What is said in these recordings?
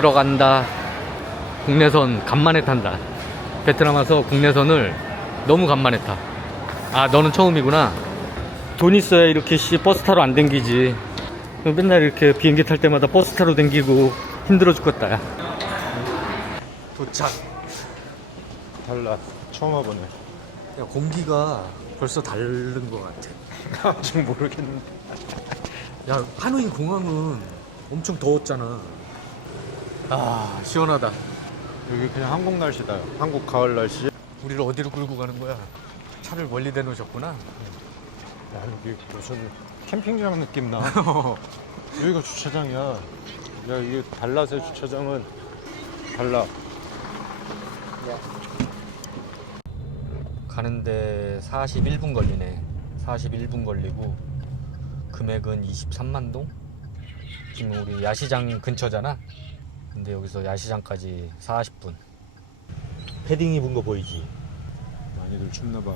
들어간다. 국내선 간만에 탄다. 베트남 와서 국내선을 너무 간만에 타. 아, 너는 처음이구나. 돈 있어야 이렇게 씨 버스 타러 안 댕기지. 맨날 이렇게 비행기 탈 때마다 버스 타러 댕기고 힘들어 죽겠다. 야. 도착. 달라. 처음 와보네. 야, 공기가 벌써 다른 것 같아. 아직 모르겠는데. 야, 하노이 공항은 엄청 더웠잖아. 아, 시원하다. 여기 그냥 한국 날씨다. 한국 가을 날씨. 우리를 어디로 끌고 가는 거야? 차를 멀리 대놓으셨구나. 야 여기 무슨 캠핑장 느낌 나. 여기가 주차장이야. 야 이게 달랏의 주차장은 달라. 가는데 41분 걸리네. 41분 걸리고 금액은 23만 동? 지금 우리 야시장 근처잖아. 근데 여기서 야시장까지 40분. 패딩 입은 거 보이지? 많이들 춥나 봐.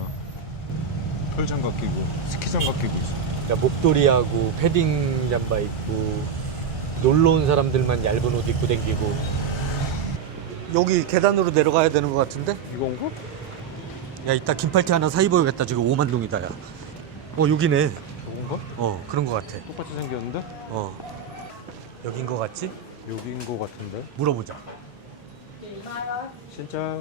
털장갑 끼고 스키장갑 끼고 있어. 야, 목도리하고 패딩 잠바 입고 놀러 온 사람들만 얇은 옷 입고 댕기고 여기 계단으로 내려가야 되는 것 같은데? 이건가? 야 이따 긴팔티 하나 사 입어야겠다 지금 5만 동이다 야어 여기네 이건가? 어 그런 것 같아 똑같이 생겼는데? 어 여긴 것 같지? 여기인 거 같은데? 물어보자 진짜.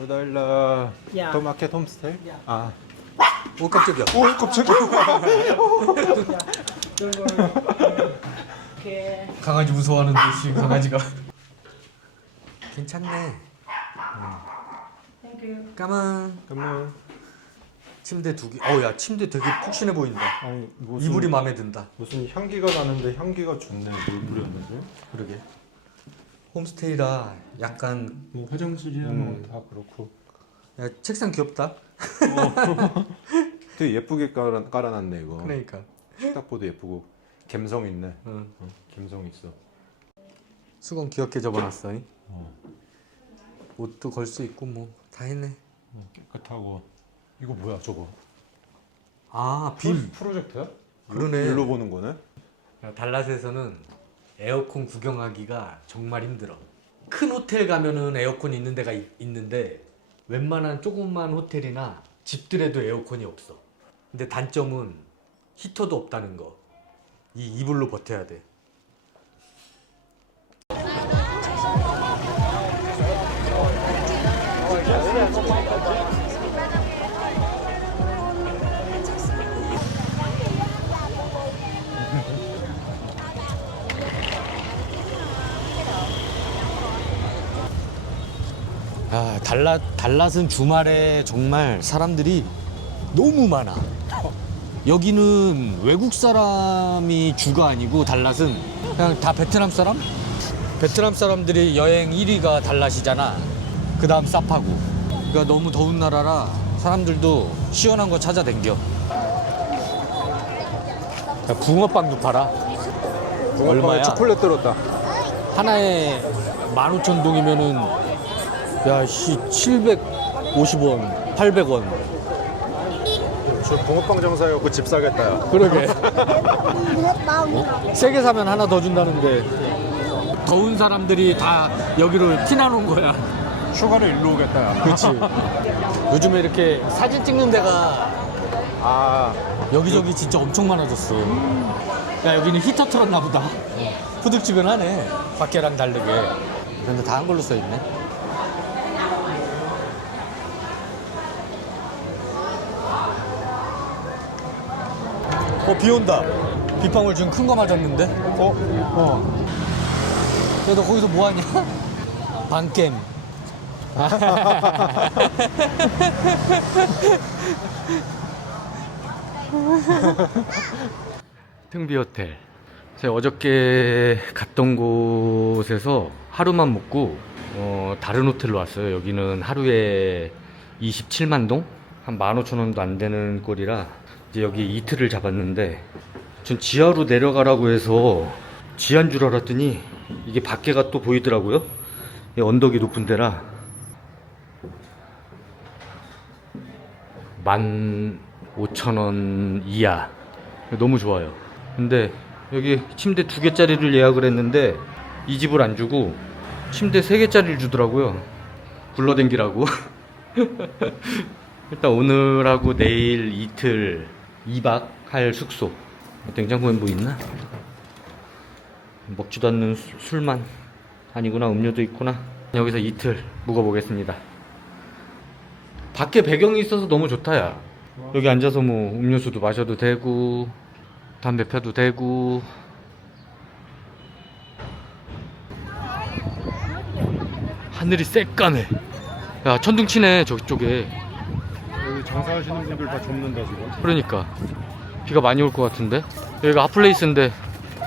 오다일라. 야. 토마켓 홈스테이? 아. 오 깜짝이야 오. Okay. 강아지 무서워하는 듯이 강아지가 괜찮네 you. 까만 그러면 침대 두 개 어야 침대 되게 푹신해 보인다 아니 무슨 이불이 마음에 든다 무슨 향기가 나는데 향기가 좋네. 물 뿌렸는데. 그러게 홈스테이라 약간 뭐 화장실이야 음. 뭐다 그렇고. 야 책상 귀엽다 되게 예쁘게 깔아, 깔아놨네 이거. 그러니까 식탁보도 예쁘고 감성 있네. 응. 어, 감성 있어. 수건 귀엽게 접어놨어 잉? 어, 옷도 걸 수 있고 뭐 다 했네 어, 깨끗하고. 이거 뭐야 저거? 아 빔 프로젝터야? 그러네. 일로 보는 거네. 달랏에서는 에어컨 구경하기가 정말 힘들어 큰 호텔 가면은 에어컨 있는 데가 있, 있는데 웬만한 조그만 호텔이나 집들에도 에어컨이 없어 근데 단점은 히터도 없다는 거 이 이불로 버텨야 돼 달랏, 달랏은 주말에 정말 사람들이 너무 많아. 여기는 외국 사람이 주가 아니고 달랏은 그냥 다 베트남 사람? 베트남 사람들이 여행 1위가 달랏이잖아. 그 다음 쌉하고. 그러니까 너무 더운 나라라 사람들도 시원한 거 찾아댕겨. 야, 붕어빵도 팔아. 얼마야? 초콜릿 들었다. 하나에 15,000동이면은 야, 씨, 750원, 800원. 저 붕어빵 장사해갖고 집 사겠다. 야. 그러게. 어? 세개 사면 하나 더 준다는데. 더운 사람들이 다 여기로 티나놓은 거야. 휴가를 일로 오겠다. 야. 그렇지. 요즘에 이렇게 사진 찍는 데가 아 여기저기 진짜 엄청 많아졌어. 야, 여기는 히터 틀었나 보다. 푸득지근하네. 밖에랑 다르게. 근데 다 한글로 써있네. 어, 비 온다. 빗방울 지금 큰 거 맞았는데? 어? 어. 야, 너 거기서 뭐 하냐? 반캠. 등비 호텔. 제가 어저께 갔던 곳에서 하루만 묵고 어, 다른 호텔로 왔어요. 여기는 하루에 27만 동? 한 15,000원도 안 되는 꼴이라 이제 여기 이틀을 잡았는데 전 지하로 내려가라고 해서 지하인 줄 알았더니 이게 밖에가 또 보이더라고요. 이 언덕이 높은 데라 만 오천 원 이하 너무 좋아요 근데 여기 침대 두 개짜리를 예약을 했는데 이 집을 안 주고 침대 세 개짜리를 주더라고요. 굴러댕기라고. 일단 오늘하고 내일 이틀 2박 할 숙소. 냉장고에 뭐 있나? 먹지도 않는 수- 술만 아니구나 음료도 있구나. 여기서 이틀 묵어보겠습니다. 밖에 배경이 있어서 너무 좋다 야. 여기 앉아서 뭐 음료수도 마셔도 되고 담배 펴도 되고 하늘이 새까매 야 천둥 치네 저쪽에 여기 장사하시는 분들 다 접는다 지금. 그러니까 비가 많이 올 것 같은데 여기가 핫플레이스인데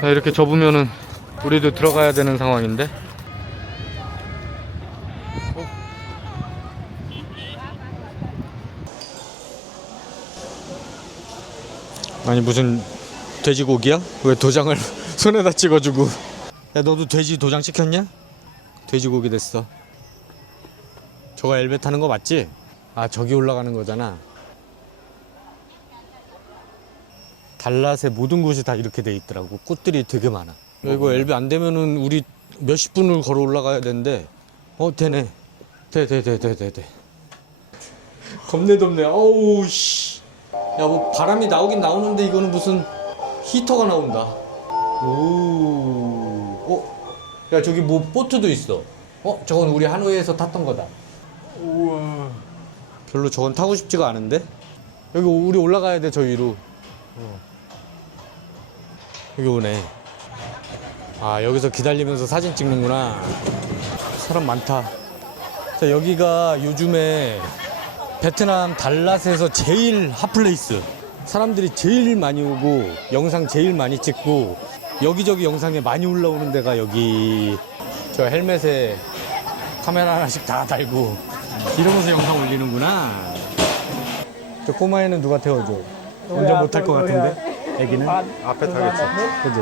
야, 이렇게 접으면은 우리도 들어가야 되는 상황인데 아니 무슨 돼지고기야? 왜 도장을 손에다 찍어주고 야 너도 돼지 도장 찍혔냐? 돼지고기 됐어 저거 엘베 타는 거 맞지? 아 저기 올라가는 거잖아 달랏의 모든 곳이 다 이렇게 돼 있더라고. 꽃들이 되게 많아. 이거 엘베 안 되면은 우리 몇십 분을 걸어 올라가야 되는데, 어 되네. 돼, 돼, 돼, 돼, 돼, 돼. 겁내 덥네. 어우 씨. 야 뭐 바람이 나오긴 나오는데 이거는 무슨 히터가 나온다. 오. 어? 야 저기 뭐 보트도 있어. 어? 저건 우리 하노이에서 탔던 거다. 우와. 별로 저건 타고 싶지가 않은데? 여기 우리 올라가야 돼 저 위로. 여기 오네. 아 여기서 기다리면서 사진 찍는구나. 사람 많다. 자 여기가 요즘에 베트남 달랏에서 제일 핫플레이스. 사람들이 제일 많이 오고 영상 제일 많이 찍고 여기저기 영상에 많이 올라오는 데가 여기 저 헬멧에 카메라 하나씩 다 달고 이러면서 영상 올리는구나. 저 꼬마애는 누가 태워줘? 운전 못할 것 같은데? 애기는? 앞에 타겠지. 그지?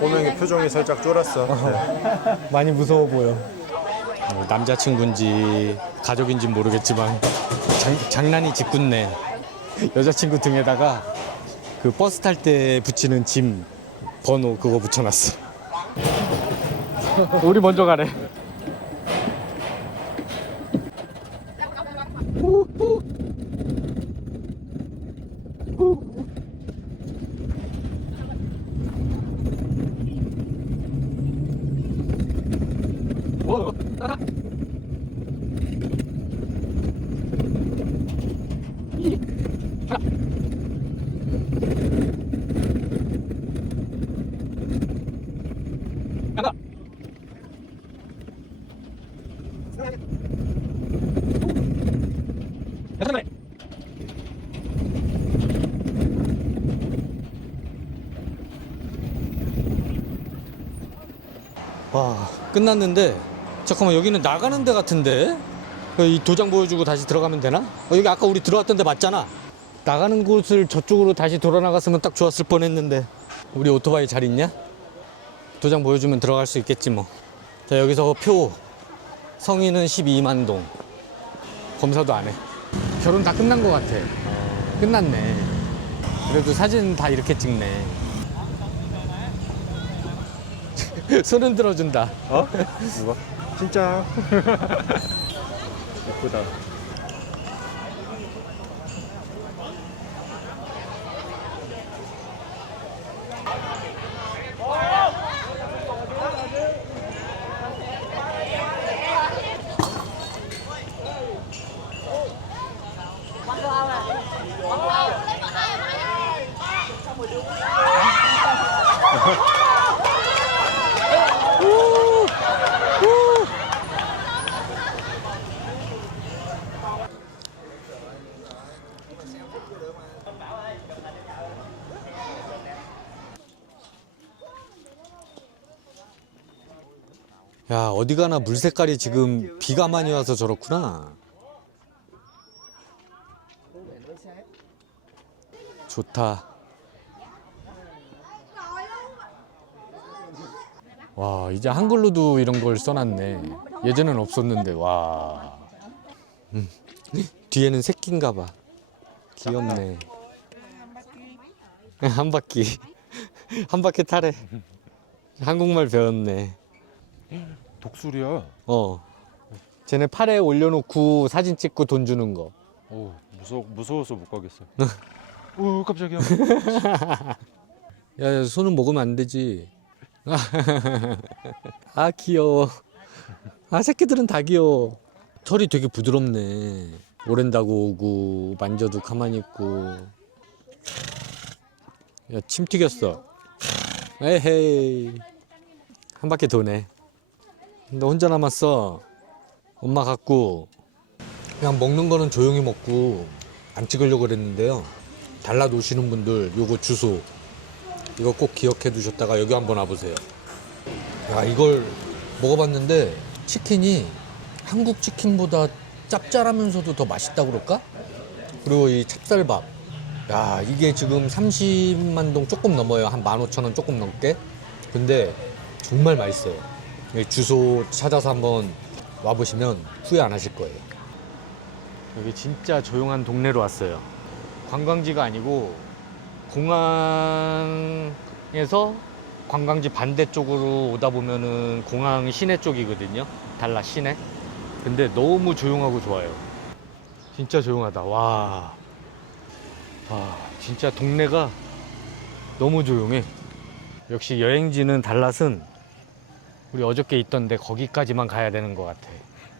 꼬맹이 표정이 살짝 쫄았어. 네. 많이 무서워 보여. 뭐 남자친구인지 가족인지 모르겠지만 장, 장난이 짓궂네. 여자친구 등에다가 그 버스 탈 때 붙이는 짐 번호 그거 붙여놨어. 우리 먼저 가래. 와 끝났는데 잠깐만 여기는 나가는 데 같은데? 이 도장 보여주고 다시 들어가면 되나? 어, 여기 아까 우리 들어왔던 데 맞잖아. 나가는 곳을 저쪽으로 다시 돌아 나갔으면 딱 좋았을 뻔했는데. 우리 오토바이 잘 있냐? 도장 보여주면 들어갈 수 있겠지 뭐 자 여기서 표. 성인은 12만 동. 검사도 안 해. 결혼 다 끝난 것 같아. 끝났네. 그래도 사진 다 이렇게 찍네. 손은 들어준다. 어? 누가? 진짜. 예쁘다. 야 어디 가나 물 색깔이 지금 비가 많이 와서 저렇구나. 좋다. 와 이제 한글로도 이런 걸 써놨네. 예전엔 없었는데 와. 음. 뒤에는 새끼인가 봐. 귀엽네. 한 바퀴. 한 바퀴 타래. 한국말 배웠네. 독수리야. 어. 쟤네 팔에 올려놓고 사진 찍고 돈 주는 거. 오 무서 무서워서 못 가겠어. 오 깜짝이야. 야, 야, 손은 먹으면 안 되지. 아, 귀여워. 아, 새끼들은 다 귀여워. 털이 되게 부드럽네. 오랜다고 오고, 만져도 가만히 있고. 야, 침 튀겼어. 에헤이. 한 바퀴 도네. 근데 혼자 남았어. 엄마 갖고. 그냥 먹는 거는 조용히 먹고, 안 찍으려고 그랬는데요. 달라 놓으시는 분들, 요거 주소. 이거 꼭 기억해 두셨다가 여기 한번 와보세요. 야, 이걸 먹어봤는데 치킨이 한국 치킨보다 짭짤하면서도 더 맛있다 그럴까? 그리고 이 찹쌀밥. 야, 이게 지금 30만 동 조금 넘어요. 한 15,000원 조금 넘게. 근데 정말 맛있어요. 이 주소 찾아서 한번 와보시면 후회 안 하실 거예요. 여기 진짜 조용한 동네로 왔어요. 관광지가 아니고 공항에서 관광지 반대쪽으로 오다 보면은 공항 시내 쪽이거든요. 달라 시내. 근데 너무 조용하고 좋아요. 진짜 조용하다. 와. 와, 진짜 동네가 너무 조용해. 역시 여행지는 달랏은 우리 어저께 있던데 거기까지만 가야 되는 것 같아.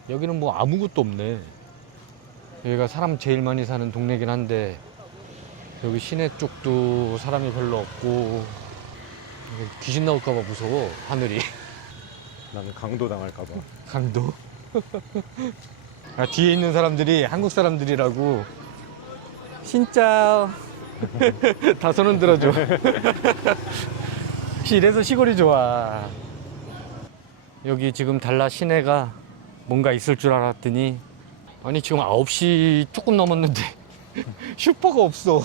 여기는 뭐 아무것도 없네. 여기가 사람 제일 많이 사는 동네긴 한데 여기 시내 쪽도 사람이 별로 없고 귀신 나올까봐 무서워 하늘이 나는 강도 당할까봐. 강도 아, 뒤에 있는 사람들이 한국 사람들이라고 진짜 다 손흔 들어줘 역시 이래서 시골이 좋아 여기 지금 달라 시내가 뭔가 있을 줄 알았더니 아니 지금 9시 조금 넘었는데 슈퍼가 없어.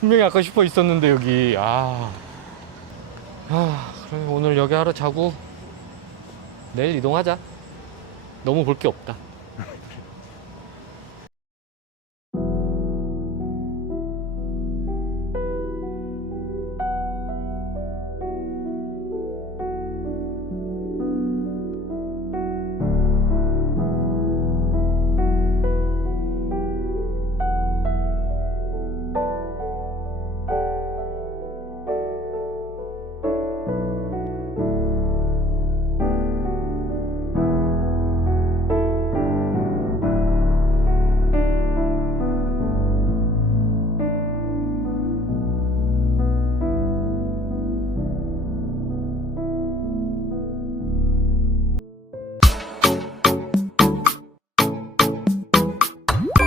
분명히 아까 슈퍼 있었는데 여기. 아, 아 그럼 오늘 여기 하루 자고 내일 이동하자. 너무 볼 게 없다